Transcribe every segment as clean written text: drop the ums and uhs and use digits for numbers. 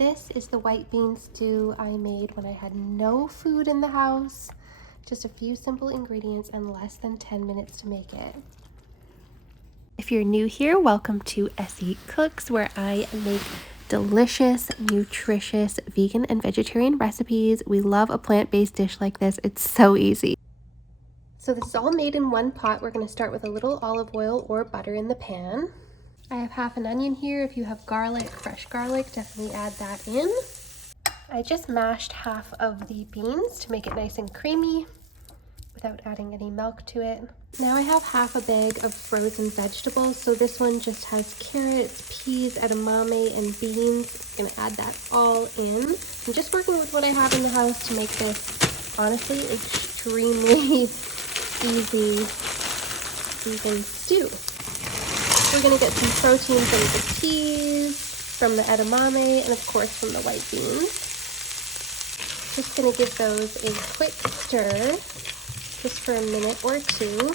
This is the white bean stew I made when I had no food in the house. Just a few simple ingredients and less than 10 minutes to make it. If you're new here, welcome to Essie Cooks, where I make delicious, nutritious vegan and vegetarian recipes. We love a plant-based dish like this. It's so easy. So this is all made in one pot. We're going to start with a little olive oil or butter in the pan. I have half an onion here. If you have garlic, fresh garlic, definitely add that in. I just mashed half of the beans to make it nice and creamy without adding any milk to it. Now I have half a bag of frozen vegetables. So this one just has carrots, peas, edamame, and beans. I'm gonna add that all in. I'm just working with what I have in the house to make this, honestly, extremely easy vegan stew. We're gonna get some protein from the peas, from the edamame, and of course from the white beans. Just gonna give those a quick stir, just for a minute or two. You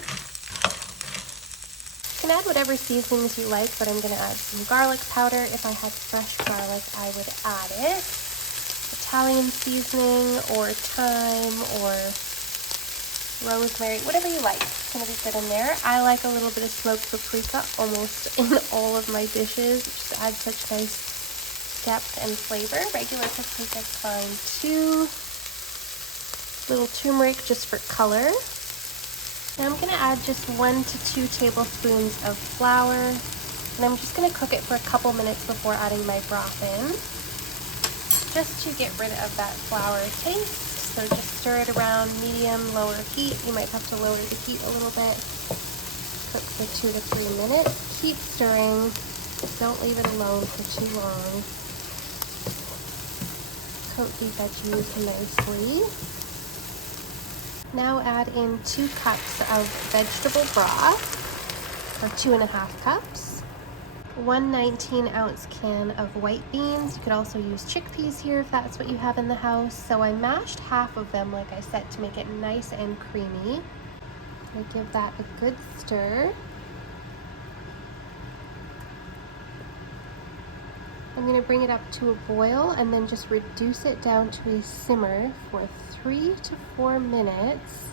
can add whatever seasonings you like, but I'm gonna add some garlic powder. If I had fresh garlic, I would add it. Italian seasoning, or thyme, or rosemary, whatever you like. It's gonna be good in there. I like a little bit of smoked paprika almost in all of my dishes. It just adds such nice depth and flavor. Regular paprika is fine too. Little turmeric just for color. Now I'm gonna add just 1 to 2 tablespoons of flour, and I'm just gonna cook it for a couple minutes before adding my broth in, just to get rid of that flour taste. So just stir it around medium, lower heat. You might have to lower the heat a little bit. Cook for 2 to 3 minutes. Keep stirring. Don't leave it alone for too long. Coat the veggies nicely. Now add in 2 cups of vegetable broth, or 2½ cups. 1 19-ounce can of white beans. You could also use chickpeas here if that's what you have in the house. So I mashed half of them, like I said, to make it nice and creamy. I give that a good stir. I'm going to bring it up to a boil and then just reduce it down to a simmer for 3 to 4 minutes.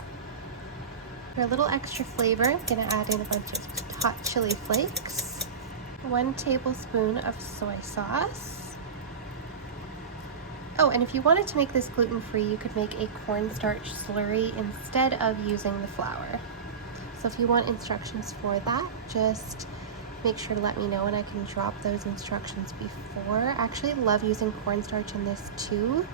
For a little extra flavor, I'm going to add in a bunch of hot chili flakes. 1 tablespoon of soy sauce. Oh, and if you wanted to make this gluten-free, you could make a cornstarch slurry instead of using the flour. So if you want instructions for that, just make sure to let me know and I can drop those instructions before. I actually love using cornstarch in this too,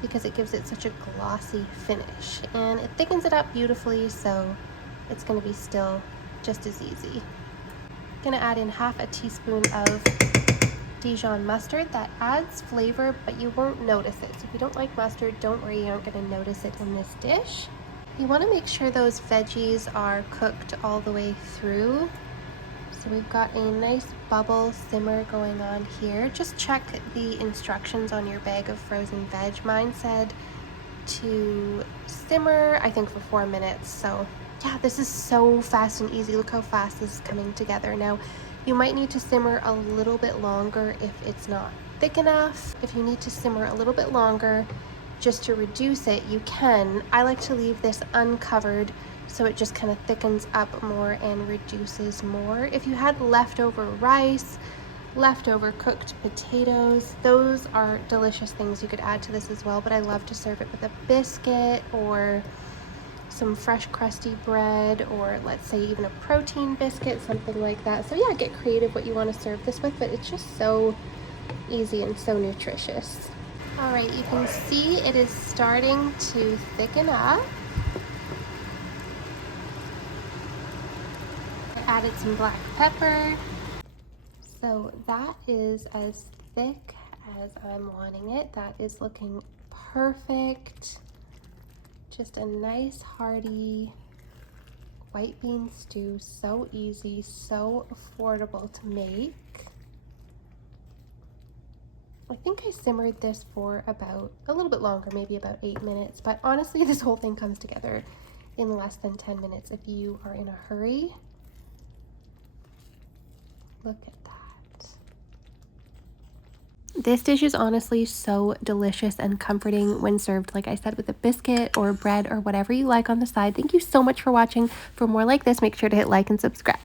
because it gives it such a glossy finish and it thickens it up beautifully, so it's going to be still just as easy. Gonna add in half a teaspoon of Dijon mustard. That adds flavor, but you won't notice it. So if you don't like mustard, don't worry, you aren't gonna notice it in this dish. You wanna make sure those veggies are cooked all the way through. So we've got a nice bubble simmer going on here. Just check the instructions on your bag of frozen veg. Mine said to simmer, I think, for 4 minutes. So yeah, this is so fast and easy. Look how fast this is coming together. Now, you might need to simmer a little bit longer if it's not thick enough. If you need to simmer a little bit longer just to reduce it, you can. I like to leave this uncovered so it just kind of thickens up more and reduces more. If you had leftover rice, leftover cooked potatoes, those are delicious things you could add to this as well, but I love to serve it with a biscuit or some fresh crusty bread, or let's say even a protein biscuit, something like that. So yeah, get creative what you want to serve this with, but it's just so easy and so nutritious. All right, you can see it is starting to thicken up. I added some black pepper. So that is as thick as I'm wanting it. That is looking perfect. Just a nice hearty white bean stew, so easy, so affordable to make. I think I simmered this for about a little bit longer, maybe about 8 minutes, but honestly this whole thing comes together in less than 10 minutes if you are in a hurry. Look at that. This dish is honestly so delicious and comforting when served, like I said, with a biscuit or bread or whatever you like on the side. Thank you so much for watching. For more like this, make sure to hit like and subscribe.